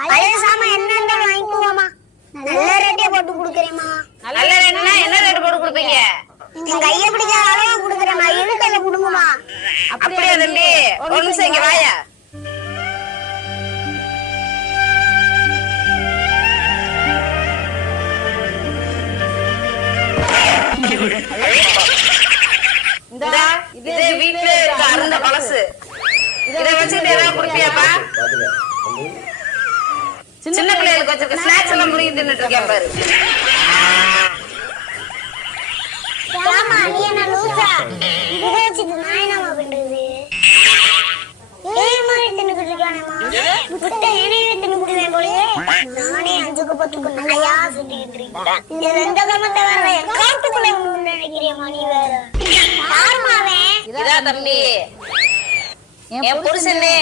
பழைய சாமான் என்னன்னு வாங்கிக்குவோமா? நல்ல ரேட்டே போட்டு குடுக்குறேமா. நல்ல ரேட்னா என்ன ரேட் போட்டு கொடுப்பீங்க? நீங்க கைய பிடிச்ச அளவு குடுக்குறேமா. இழுக்கல குடுங்கம்மா. அப்படியே தம்பி, ஒரு நிமிஷம் இங்க வாயா. இது வீட்டுல இருக்க அருந்த பழசு. இத வச்சுட்டு ஏதாவது குடுப்பியாப்பா? சின்ன பிள்ளைகளுக்கு வச்சிருக்க ஸ்நாக்ஸ் எல்லாம் முழுங்கி தின்னுட்டு இருக்கேன் பாரு. ஆமா, நீ என்ன லூசா? இத வச்சிட்டு நான் என்னமா பண்றது? ஏய் மாதிரி தின்னுட்டு இருக்கானேமா. முட்டை ஏனையே தின்னு குடிவேன் போலயே. நானே 5க்கு 10க்கு நிறையா சுத்திக்கிட்டு இருக்கேன். இது எந்த கமத்தை வேற என் காட்டுக்குள்ள நினைக்கிறியம்மா நீ வேற. யாருமா அவன்? இதா தம்பி, என் புருஷனே.